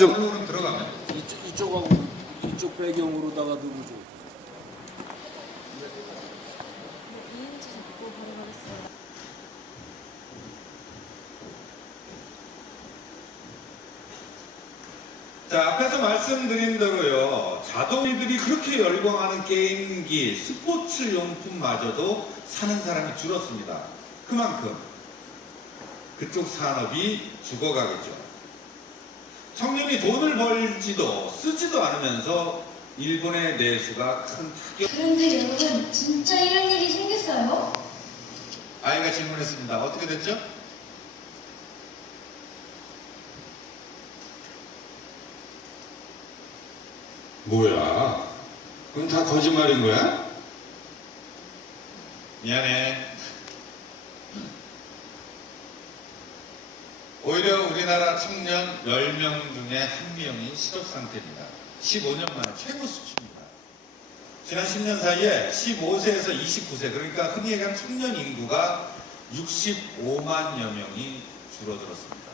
좀 이쪽, 이쪽하고 이쪽 배경으로다가 누구 죠 이인지 잡고 바로 가겠어요. 자 앞에서 말씀드린 대로요. 자동이들이 그렇게 열광하는 게임기 스포츠 용품마저도 사는 사람이 줄었습니다. 그만큼 그쪽 산업이 죽어가겠죠 청년이 돈을 벌지도 쓰지도 않으면서 일본의 내수가 큰 타격 그런데 여러분, 진짜 이런 일이 생겼어요? 아이가 질문했습니다 어떻게 됐죠? 뭐야? 그럼 다 거짓말인 거야? 미안해. 오히려 우리나라 청년 10명 중에 한 명이 실업 상태입니다. 15년 만에 최고 수준입니다. 지난 10년 사이에 15세에서 29세, 그러니까 흔히 얘기하는 청년 인구가 65만여 명이 줄어들었습니다.